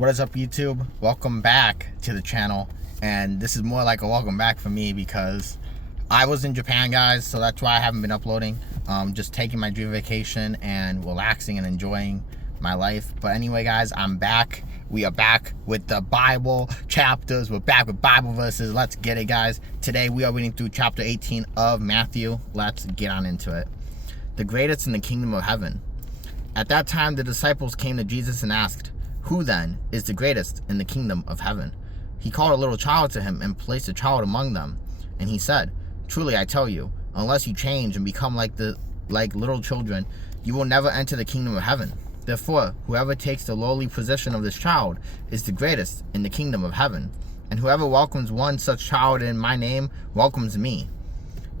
What is up, YouTube? Welcome back to the channel. And this is more like a welcome back for me because I was in Japan, guys, so that's why I haven't been uploading. Just taking my dream vacation and relaxing and enjoying my life. But anyway, guys, I'm back. We are back with the Bible chapters. We're back with Bible verses. Let's get it, guys. Today we are reading through chapter 18 of Matthew. Let's get on into it. The greatest in the kingdom of heaven. At that time, the disciples came to Jesus and asked, "Who then is the greatest in the kingdom of heaven?" He called a little child to him and placed the child among them. And he said, "Truly I tell you, unless you change and become like little children, you will never enter the kingdom of heaven. Therefore, whoever takes the lowly position of this child is the greatest in the kingdom of heaven. And whoever welcomes one such child in my name welcomes me."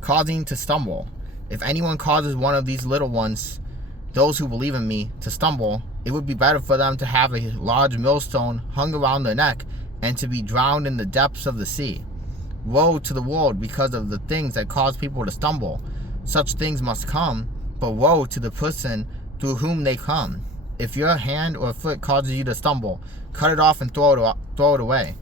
Causing to stumble. If anyone causes one of these little ones, those who believe in me, to stumble, it would be better for them to have a large millstone hung around their neck and to be drowned in the depths of the sea. Woe to the world because of the things that cause people to stumble. Such things must come, but woe to the person through whom they come. If your hand or foot causes you to stumble, cut it off and throw it away.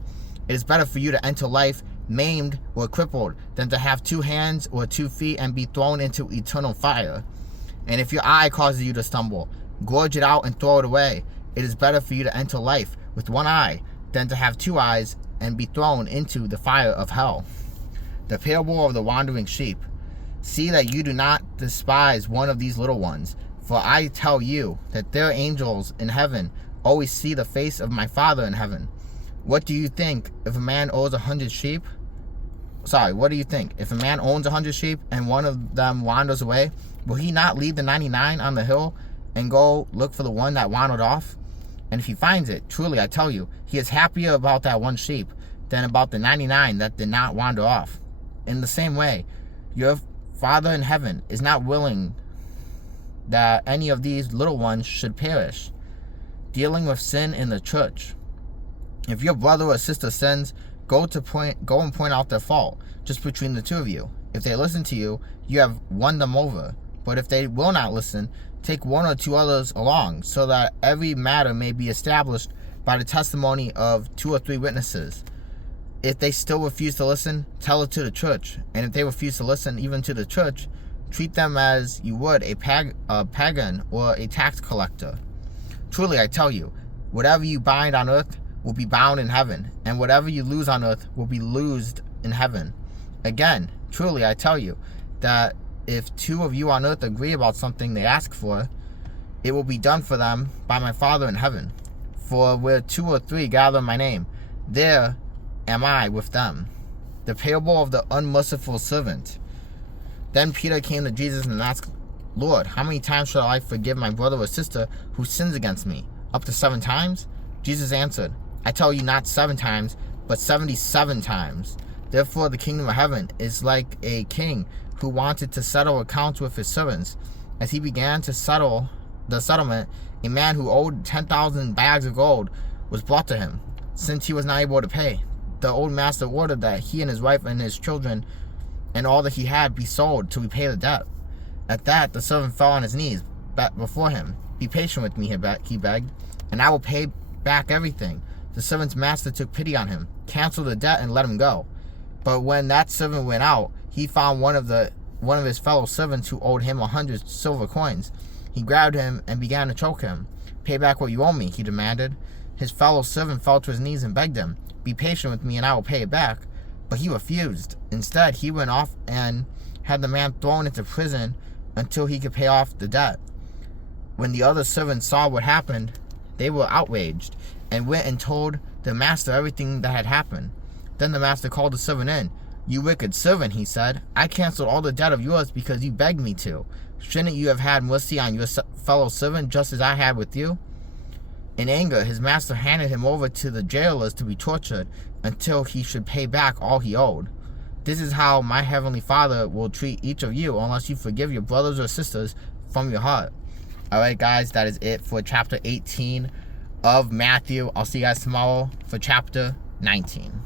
It is better for you to enter life maimed or crippled than to have 2 hands or 2 feet and be thrown into eternal fire. And if your eye causes you to stumble, gorge it out and throw it away. It is better for you to enter life with 1 eye than to have 2 eyes and be thrown into the fire of hell. The parable of the wandering sheep. See that you do not despise one of these little ones, for I tell you that their angels in heaven always see the face of my Father in heaven. What do you think if a man owns 100 sheep? What do you think? If a man owns 100 sheep and one of them wanders away, will he not leave the 99 on the hill and go look for the one that wandered off? And if he finds it, truly I tell you, he is happier about that 1 sheep than about the 99 that did not wander off. In the same way, your Father in heaven is not willing that any of these little ones should perish. Dealing with sin in the church. If your brother or sister sins, go and point out their fault, just between the 2 of you. If they listen to you, you have won them over. But if they will not listen, take 1 or 2 others along, so that every matter may be established by the testimony of 2 or 3 witnesses. If they still refuse to listen, tell it to the church. And if they refuse to listen even to the church, treat them as you would a pagan or a tax collector. Truly I tell you, whatever you bind on earth will be bound in heaven, and whatever you lose on earth will be loosed in heaven. Again, truly I tell you that if 2 of you on earth agree about something they ask for, it will be done for them by my Father in heaven. For where 2 or 3 gather in my name, there am I with them. The parable of the unmerciful servant. Then Peter came to Jesus and asked, "Lord, how many times shall I forgive my brother or sister who sins against me? Up to 7 times? Jesus answered, "I tell you not 7 times, but 77 times. Therefore the kingdom of heaven is like a king who wanted to settle accounts with his servants. As he began to settle the settlement, a man who owed 10,000 bags of gold was brought to him. Since he was not able to pay, the old master ordered that he and his wife and his children and all that he had be sold to repay the debt. At that, the servant fell on his knees before him. 'Be patient with me,' he begged, 'and I will pay back everything.' The servant's master took pity on him, canceled the debt, and let him go. But when that servant went out, he found one of his fellow servants who owed him 100 silver coins. He grabbed him and began to choke him. 'Pay back what you owe me,' he demanded. His fellow servant fell to his knees and begged him, 'Be patient with me and I will pay it back.' But he refused. Instead, he went off and had the man thrown into prison until he could pay off the debt. When the other servants saw what happened, they were outraged and went and told the master everything that had happened. Then the master called the servant in. 'You wicked servant,' he said, 'I canceled all the debt of yours because you begged me to. Shouldn't you have had mercy on your fellow servant just as I had with you?' In anger, his master handed him over to the jailers to be tortured until he should pay back all he owed. This is how my heavenly Father will treat each of you unless you forgive your brothers or sisters from your heart." Alright, guys, that is it for chapter 18 of Matthew. I'll see you guys tomorrow for chapter 19.